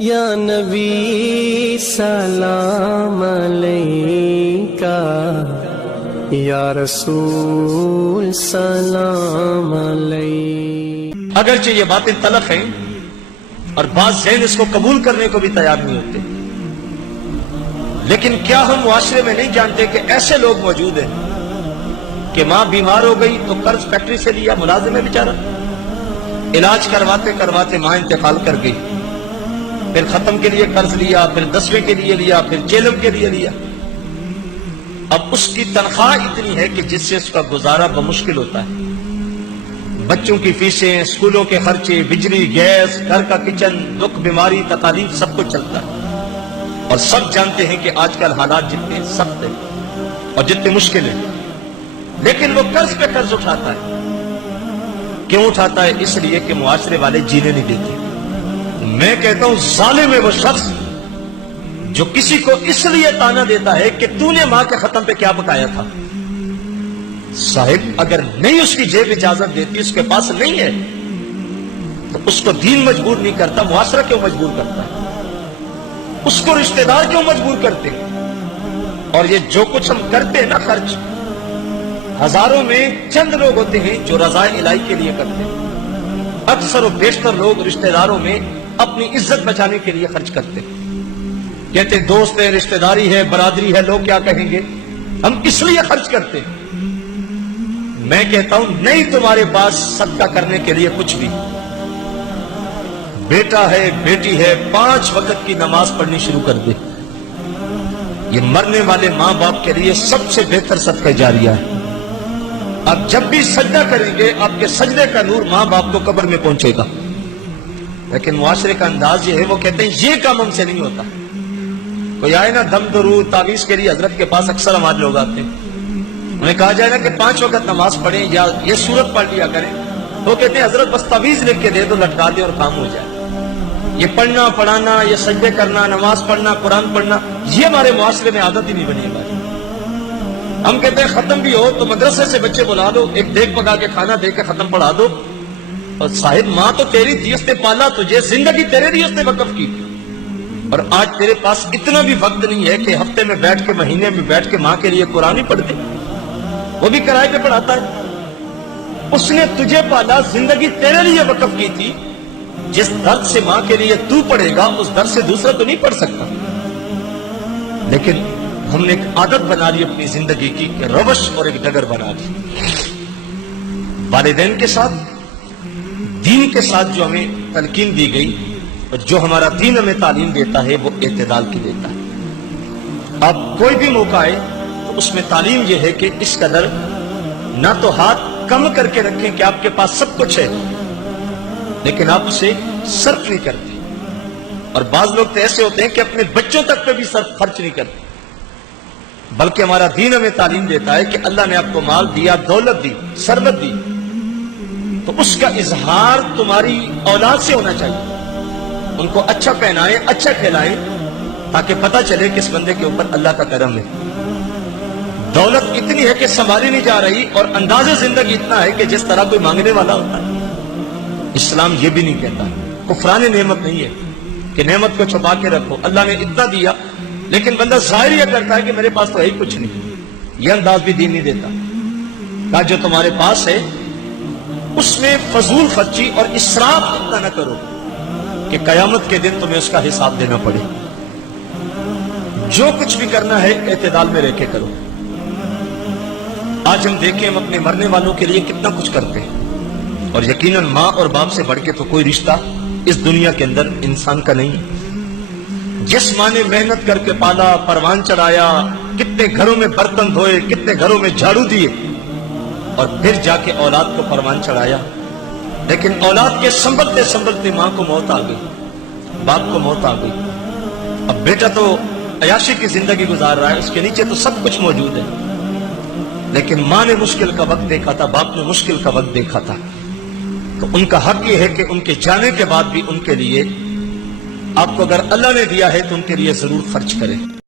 یا نبی سلام علیکہ، یا رسول سلام علیکہ۔ اگرچہ یہ باتیں تلخ ہیں اور بعض ذہن اس کو قبول کرنے کو بھی تیار نہیں ہوتے، لیکن کیا ہم معاشرے میں نہیں جانتے کہ ایسے لوگ موجود ہیں کہ ماں بیمار ہو گئی تو قرض فیکٹری سے لیا، ملازم ہے بیچارہ، علاج کرواتے کرواتے ماں انتقال کر گئی، پھر ختم کے لیے قرض لیا، پھر 10ویں کے لیے لیا، پھر چیلم کے لیے لیا۔ اب اس کی تنخواہ اتنی ہے کہ جس سے اس کا گزارا بمشکل ہوتا ہے، بچوں کی فیسیں، اسکولوں کے خرچے، بجلی، گیس، گھر کا کچن، دکھ، بیماری، تکالیف، سب کچھ چلتا ہے۔ اور سب جانتے ہیں کہ آج کل حالات جتنے سخت ہیں اور جتنے مشکل ہیں، لیکن وہ قرض پہ قرض اٹھاتا ہے۔ کیوں اٹھاتا ہے؟ اس لیے کہ معاشرے والے جینے نہیں دیتے۔ میں کہتا ہوں ظالم ہے وہ شخص جو کسی کو اس لیے تانا دیتا ہے کہ تو نے ماں کے ختم پہ کیا پکایا تھا۔ صاحب اگر نہیں اس کی جیب اجازت دیتی، اس کے پاس نہیں ہے، تو اس کو دین مجبور نہیں کرتا، معاشرہ کیوں مجبور کرتا ہے؟ اس کو رشتہ دار کیوں مجبور کرتے ہیں؟ اور یہ جو کچھ ہم کرتے ہیں نا خرچ، ہزاروں میں چند لوگ ہوتے ہیں جو رضائے الہی کے لیے کرتے ہیں۔ اکثر و بیشتر لوگ رشتہ داروں میں اپنی عزت بچانے کے لیے خرچ کرتے ہیں، کہتے ہیں دوست ہے، رشتہ داری ہے، برادری ہے، لوگ کیا کہیں گے، ہم اس لیے خرچ کرتے ہیں۔ میں کہتا ہوں نہیں تمہارے پاس صدقہ کرنے کے لیے کچھ بھی، بیٹا ہے، بیٹی ہے، 5 وقت کی نماز پڑھنی شروع کر دے۔ یہ مرنے والے ماں باپ کے لیے سب سے بہتر صدقہ جاریہ ہے۔ آپ جب بھی سجدہ کریں گے، آپ کے سجدے کا نور ماں باپ کو قبر میں پہنچے گا۔ لیکن معاشرے کا انداز یہ ہے، وہ کہتے ہیں یہ کام ہم سے نہیں ہوتا۔ کوئی آئے نا دم درود تعویذ کے لیے حضرت کے پاس اکثر ہمارے لوگ آتے ہیں، انہیں کہا جائے نا کہ 5 وقت نماز پڑھیں یا یہ سورت پڑھ لیا کریں، وہ کہتے ہیں حضرت بس تعویذ لکھ کے دے دو، لٹکا دے اور کام ہو جائے۔ یہ پڑھنا پڑھانا، یہ سجدے کرنا، نماز پڑھنا، قرآن پڑھنا، یہ ہمارے معاشرے میں عادت ہی نہیں بنی ہے۔ ہم کہتے ہیں ختم بھی ہو تو مدرسے سے بچے بلا دو، ایک دیکھ پکا کے کھانا دے کے ختم پڑھا دو۔ اور صاحب ماں تو تیری تھی، اس نے پالا تجھے، زندگی تیرے لیے اس نے وقف کی، اور آج تیرے پاس اتنا بھی وقت نہیں ہے کہ ہفتے میں بیٹھ کے، مہینے میں بیٹھ کے ماں کے لیے قرآن ہی پڑھ دے، وہ بھی کرائے پہ پڑھاتا ہے۔ اس نے تجھے پالا، زندگی تیرے لیے وقف کی تھی، جس درد سے ماں کے لیے تو پڑھے گا اس درد سے دوسرا تو نہیں پڑھ سکتا۔ لیکن ہم نے ایک عادت بنا لی اپنی زندگی کی، کہ روش اور ایک ڈگر بنا لی۔ والدین کے ساتھ، دین کے ساتھ جو ہمیں تلقین دی گئی اور جو ہمارا دین ہمیں تعلیم دیتا ہے، وہ اعتدال کی دیتا ہے۔ اب کوئی بھی موقع آئے تو اس میں تعلیم یہ ہے کہ اس قدر نہ تو ہاتھ کم کر کے رکھیں کہ آپ کے پاس سب کچھ ہے، لیکن آپ اسے صرف نہیں کرتے۔ اور بعض لوگ تو ایسے ہوتے ہیں کہ اپنے بچوں تک پہ بھی صرف خرچ نہیں کرتے، بلکہ ہمارا دین ہمیں تعلیم دیتا ہے کہ اللہ نے آپ کو مال دیا، دولت دی، ثروت دی، تو اس کا اظہار تمہاری اولاد سے ہونا چاہیے۔ ان کو اچھا پہنائیں، اچھا کھلائیں، تاکہ پتہ چلے کہ اس بندے کے اوپر اللہ کا کرم ہے۔ دولت اتنی ہے کہ سنبھالی نہیں جا رہی، اور انداز زندگی اتنا ہے کہ جس طرح کوئی مانگنے والا ہوتا ہے۔ اسلام یہ بھی نہیں کہتا، کفران نعمت نہیں ہے کہ نعمت کو چھپا کے رکھو، اللہ نے اتنا دیا، لیکن بندہ ظاہر یہ کرتا ہے کہ میرے پاس تو ہے ہی کچھ نہیں۔ یہ انداز بھی دین نہیں دیتا۔ کہا جو تمہارے پاس ہے اس میں فضول خرچی اور اسراف اتنا نہ کرو کہ قیامت کے دن تمہیں اس کا حساب دینا پڑے۔ جو کچھ بھی کرنا ہے اعتدال میں رہ کے کرو۔ آج ہم دیکھیں ہم اپنے مرنے والوں کے لیے کتنا کچھ کرتے ہیں، اور یقیناً ماں اور باپ سے بڑھ کے تو کوئی رشتہ اس دنیا کے اندر انسان کا نہیں ہے۔ جس ماں نے محنت کر کے پالا، پروان چڑھایا، کتنے گھروں میں برتن دھوئے، کتنے گھروں میں جھاڑو دیے، اور پھر جا کے اولاد کو پروان چڑھایا، لیکن اولاد کے سنبھلتے سنبھلتے ماں کو موت آ گئی، باپ کو موت آ گئی۔ اب بیٹا تو عیاشی کی زندگی گزار رہا ہے، اس کے نیچے تو سب کچھ موجود ہے، لیکن ماں نے مشکل کا وقت دیکھا تھا، باپ نے مشکل کا وقت دیکھا تھا، تو ان کا حق یہ ہے کہ ان کے جانے کے بعد بھی ان کے لیے، آپ کو اگر اللہ نے دیا ہے تو ان کے لیے ضرور خرچ کریں۔